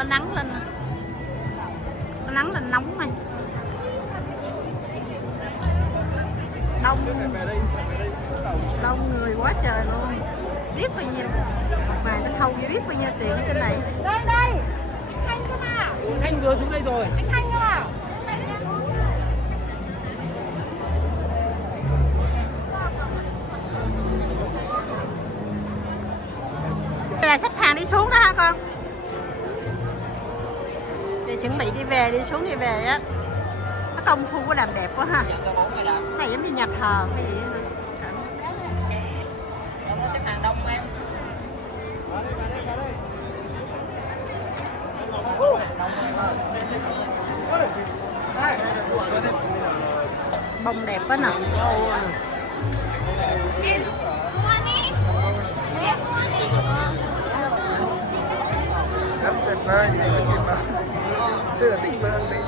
có nắng lên, có nắng lên nóng này, đông người quá trời luôn, biết bao nhiêu mà nó thâu biết bao nhiêu tiền ở trên này. Đây đây, Thanh cơ mà. Thanh vừa xuống đây rồi. Anh Thanh cơ mà. Đây là xếp hàng đi xuống đó hả con? Thì chuẩn bị đi về, đi xuống đi về á. Nó công phu của làm đẹp quá ha. Cái này giống như nhà thờ cái gì á. Xếp hàng đông em. Bông đẹp quá nè. Rất tuyệt vời, thì có chuyện mà xưa tỉnh vâng, tỉnh